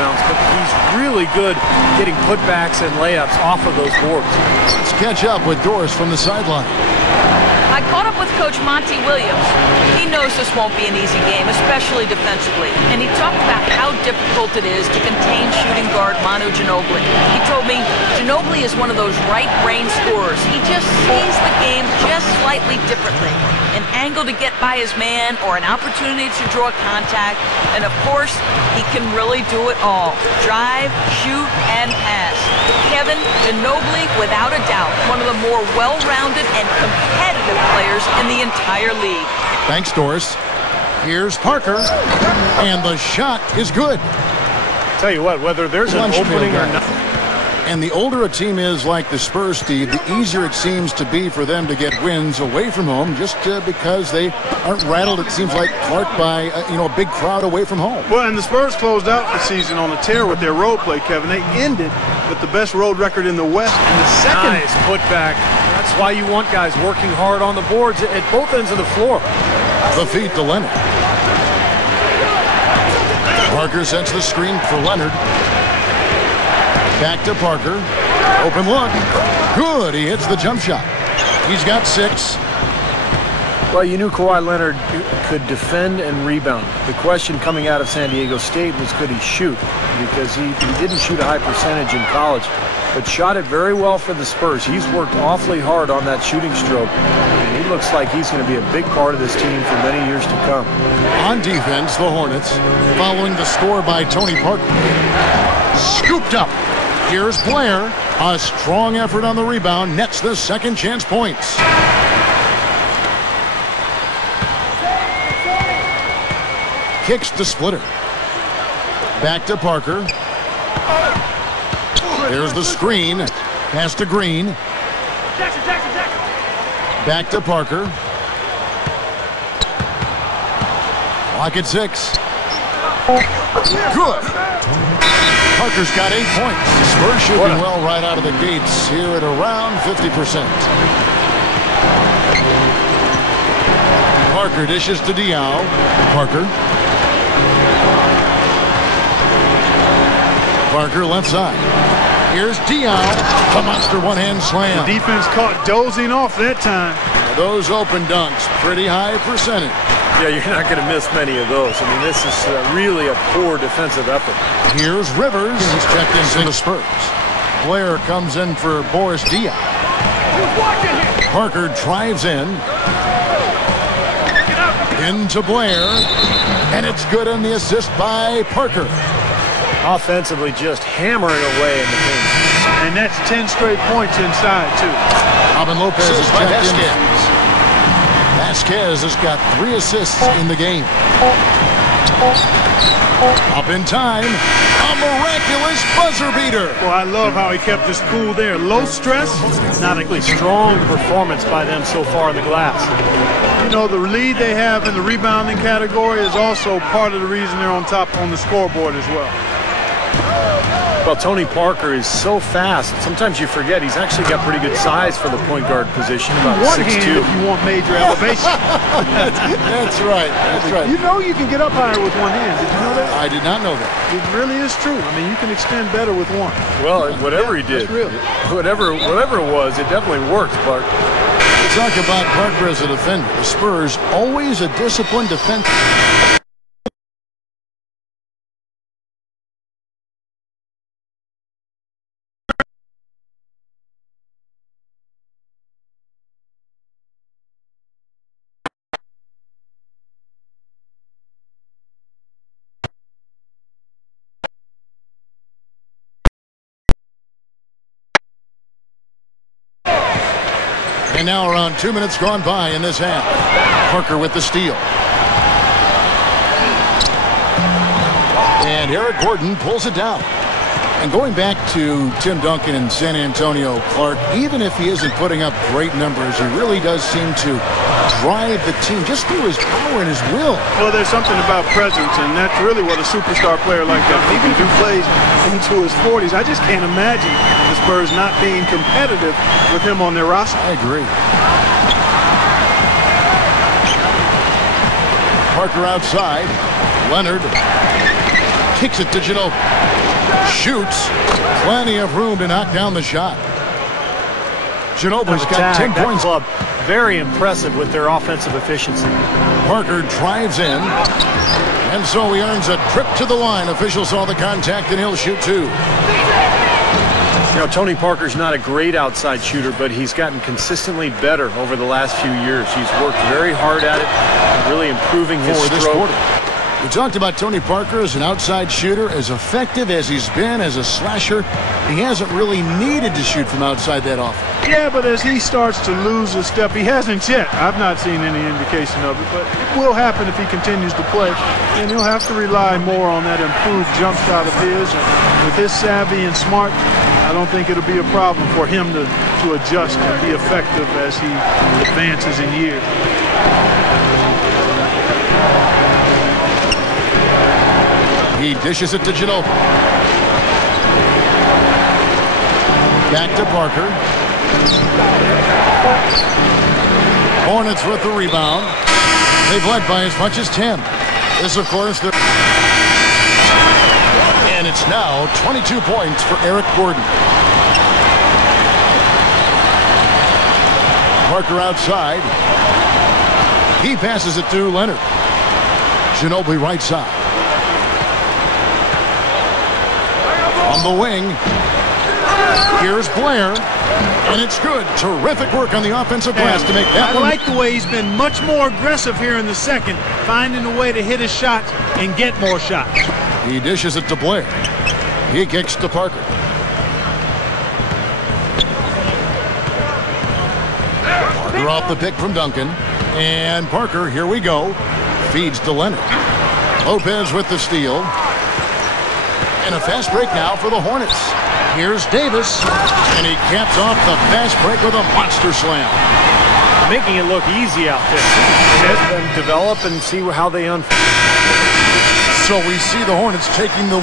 rebounds, but he's really good getting putbacks and layups off of those boards. Let's catch up with Doris from the sideline. I caught up with Coach Monty Williams. He knows this won't be an easy game, especially defensively. And he talked about how difficult it is to contain shooting guard Manu Ginobili. He told me Ginobili is one of those right brain scorers. He just sees the game just slightly differently. An angle to get by his man or an opportunity to draw contact. And of course, he can really do it all. Drive, shoot, and pass. Kevin, Ginobili, without a doubt, one of the more well-rounded and competitive players in the entire league. Thanks, Doris. Here's Parker, and the shot is good. Tell you what, whether there's an opening or not. And the older a team is like the Spurs, Steve, the easier it seems to be for them to get wins away from home, just because they aren't rattled, it seems like, Clark, by a big crowd away from home. Well, and the Spurs closed out the season on a tear with their road play, Kevin. They ended with the best road record in the West and the second. Nice putback. That's why you want guys working hard on the boards at both ends of the floor. The feed to Leonard. Parker sets the screen for Leonard. Back to Parker. Open look. Good. He hits the jump shot. He's got 6. Well, you knew Kawhi Leonard could defend and rebound. The question coming out of San Diego State was, could he shoot? Because he didn't shoot a high percentage in college, but shot it very well for the Spurs. He's worked awfully hard on that shooting stroke, and he looks like he's going to be a big part of this team for many years to come. On defense, the Hornets, following the score by Tony Parker. Scooped up. Here's Blair. A strong effort on the rebound. Nets the second chance points. Kicks to Splitter. Back to Parker. There's the screen. Pass to Green. Back to Parker. Lock at 6. Good. Parker's got 8 points. Spurs shooting well right out of the gates here at around 50%. Parker dishes to Diaw. Parker. Parker left side. Here's Diaw. A monster one-hand slam. The defense caught dozing off that time. Those open dunks, pretty high percentage. Yeah, you're not going to miss many of those. I mean, this is really a poor defensive effort. Here's Rivers. He's checked in for the Spurs. Blair comes in for Boris Diaw. Parker drives in. Into Blair. And it's good on the assist by Parker. Offensively, just hammering away in the paint. And that's 10 straight points inside, too. Robin Lopez is checked in. Vasquez has got 3 assists in the game. Up in time. A miraculous buzzer beater. Well, I love how he kept his cool there. Low stress. Not a really strong performance by them so far in the glass. You know, the lead they have in the rebounding category is also part of the reason they're on top on the scoreboard as well. Well, Tony Parker is so fast. Sometimes you forget he's actually got pretty good size for the point guard position, about 6'2". If you want major elevation. That's right. That's right. You know you can get up higher with one hand. Did you know that? I did not know that. It really is true. I mean, you can extend better with one. Well, whatever he did, whatever it was, it definitely worked, Clark. Talk about Parker as a defender. The Spurs always a disciplined defense. And now around 2 minutes gone by in this half. Parker with the steal. And Eric Gordon pulls it down. And going back to Tim Duncan in San Antonio, Clark, even if he isn't putting up great numbers, he really does seem to drive the team just through his power and his will. Well, there's something about presence, and that's really what a superstar player like that even do plays into his 40s. I just can't imagine the Spurs not being competitive with him on their roster. I agree. Parker outside. Leonard Kicks it to Gino. Shoots. Plenty of room to knock down the shot. Ginobili's got 10 points. Club very impressive with their offensive efficiency. Parker drives in. And so he earns a trip to the line. Official saw the contact, and he'll shoot two. You know, Tony Parker's not a great outside shooter, but he's gotten consistently better over the last few years. He's worked very hard at it, really improving his stroke. We talked about Tony Parker as an outside shooter. As effective as he's been as a slasher, he hasn't really needed to shoot from outside that often. Yeah, but as he starts to lose a step, he hasn't yet. I've not seen any indication of it, but it will happen if he continues to play. And he'll have to rely more on that improved jump shot of his. And with his savvy and smart, I don't think it'll be a problem for him to adjust and be effective as he advances in years. He dishes it to Gino. Back to Parker. Hornets with the rebound. They've led by as much as 10. This, of course, and it's now 22 points for Eric Gordon. Parker outside. He passes it to Leonard. Ginobili right side. On the wing, here's Blair, and it's good. Terrific work on the offensive glass to make that one. I like the way he's been much more aggressive here in the second, finding a way to hit his shots and get more shots. He dishes it to Blair. He kicks to Parker. Parker off the pick from Duncan. And Parker, here we go, feeds to Leonard. Lopez with the steal. And a fast break now for the Hornets. Here's Davis, and he caps off the fast break with a monster slam. Making it look easy out there. Let them develop and see how they unfold. So we see the Hornets taking the